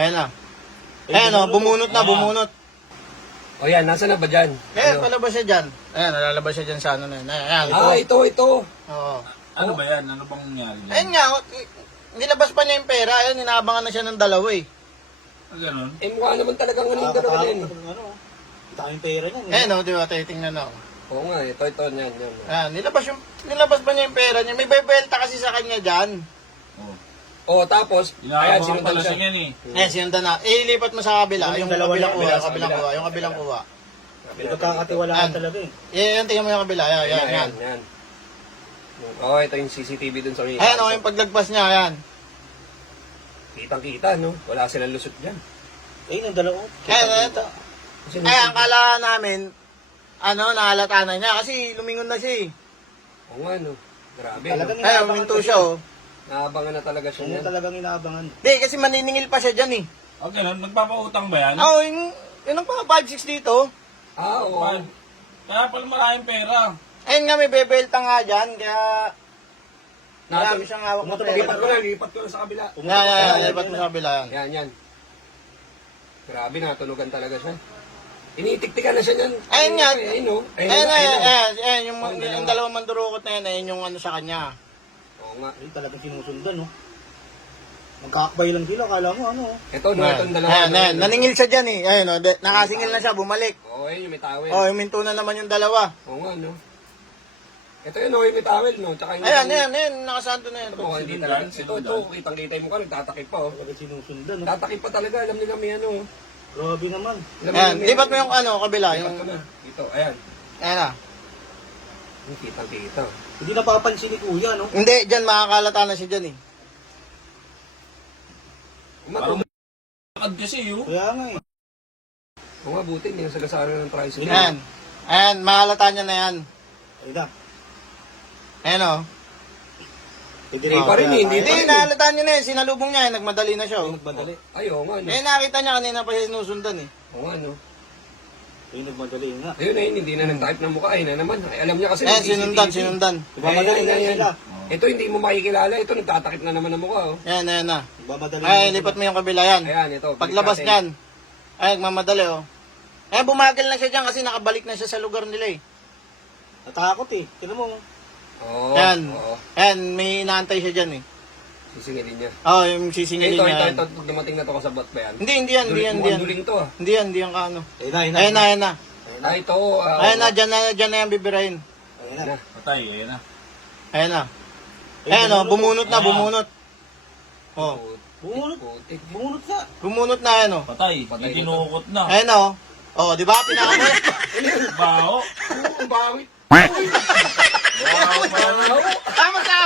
Ayan na. Ayan o, bumunot na, bumunot. O yan, nasa na ba dyan? Ayan, palabas siya dyan. Ayan, nalalabas siya dyan sa ano na yun. Ayan, Ito. Oo. Ano ba yan? Ano bang nangyari dyan? Ayun nga, nilabas pa niya yung pera. Ayun, inaabangan na siya ng dalawa eh. Ganon? Eh, mukha naman talagang ano yung dalawa yan. Ano, kita yung pera niya. Ayan o, di ba? Titingnan o. Oo nga, ito, yan. Ayan, nilabas pa niya yung pera niya. May bebelta kasi sa kanya dyan. Oh. O, tapos, ayan, Inaabangan sinundan pala siya. siya yan eh. Ayan, sinundan na. Ilipat mo sa kabila. Yung dalawa kabilang lang, kuha, sa yung kabilang kuha. Nagkakatiwalaan talaga eh. Yan, tingnan mo yung kabila. Ayan. Yan. Oo, ito yung CCTV dun sa may... Ayan o, yung paglagpas niya. Ayan. Kitang-kita, no? Wala silang lusot dyan. Ayun ang dalawa. Ayan, ito. Ayan, kala namin, nahalata na niya. Kasi lumingon na siya eh. Oo nga, no? Grabe, Talagang no? Ayan, uminto siya oh. Naabangan na talaga siya Yun yan. yung talagang inaabangan. Di, kasi maniningil pa siya dyan eh. O ganon, nagpapautang ba yan? Oo, yung ang pa 5-6 dito. Ah, oo. Kaya pala maraming pera. Ayun nga, may bebelta nga dyan, kaya marami siyang hawak na pera. Lipat ko na sa kabila. Yan, lipat mo sa kabila yan. Yan. Grabe, natunugan talaga siya. Initiktikan na siya niyan. Ayun nga. Ayun, no? Ayun, yung dalawang mandurukot na yan, ayun yung ano sa kanya. Oo nga. Ayun talagang sinusundan, no? Magkakabay lang sila, kala mo ano. Ito, no? Itong dalawa. Ayan, naningil siya dyan eh. Ayun, nakasingil na siya, bumalik. Oo, ayun yung may towel. Oh, huminto na naman yung dalawa. Oo nga, no? Ito yun, no? Yung may towel, no? Tsaka yung... Ayan, nakasanto na yan. Ito, hindi talaga. Ito, kitang-kita yung mukha, nagtatakip pa, oh. Talagang sinusundan, no? Tatakip pa talaga, alam nila may ano. Grabe naman. Ayan, lipat mo yung kabila. Lipat ko na. Ito, ayan. Ayan na. Yung kitang-kita. Hindi napapansin ni Kuya, no? Hindi, dyan makakalata na siya dyan eh. Umatulog. Lakad kasi yun. Kaya nga eh. Oo nga, buti, hindi na sagasara ng tricycle. Ayan, makalata niya na yan. Ayun na. Ayan o. Hindi pa rin eh, hindi Hindi, nahalata niya na yan. Sinalubong niya, nagmadali na siya. Oh. Nagmadali. Ay, oo nga, no? Eh, nakita niya kanina pa siya sinusundan eh. Oo nga, no? Ayun, nagmadali nga. Ayun, hindi na nag-type ng mukha. Ayun na naman. Ay, alam niya kasi. Eh, may CCTV. sinundan. Nagmamadali na Ayan. sila. Ito, hindi mo makikilala. Ito, nagtatakip na naman ng mukha, oh. Ayan na. Nagmamadali Ay, na lipat mo yung kabila yan. Ayan, ito. Paglabas balik niyan, ay, nagmamadali oh. Eh, bumagal na siya dyan kasi nakabalik na siya sa lugar nila eh. Natakot eh. Tignan mo. Oo. Yan. Oo. Ayan, may inaantay siya dyan eh. Sisingilin niya. Oo, yung sisingilin Ito, niya. ito. Pag dumating na to kasabot ba yan? Hindi yan. Mukhang duling to, ah. Hindi yan kaano. Ayun Ayan na. Ah, ito. Ayan na, dyan na yan bibirahin. Ayun na. Patay, ayun na. Ayan na. Ayan o, bumunot na, bumunot. Oh, Bumunot. Bumunot na. bumunot na yan o. Patay, Patay hindi kinukot na. Ayan o. Oh, di ba? Pinakamoy. Baho. Ang bawit. Baho pa na. Tama sa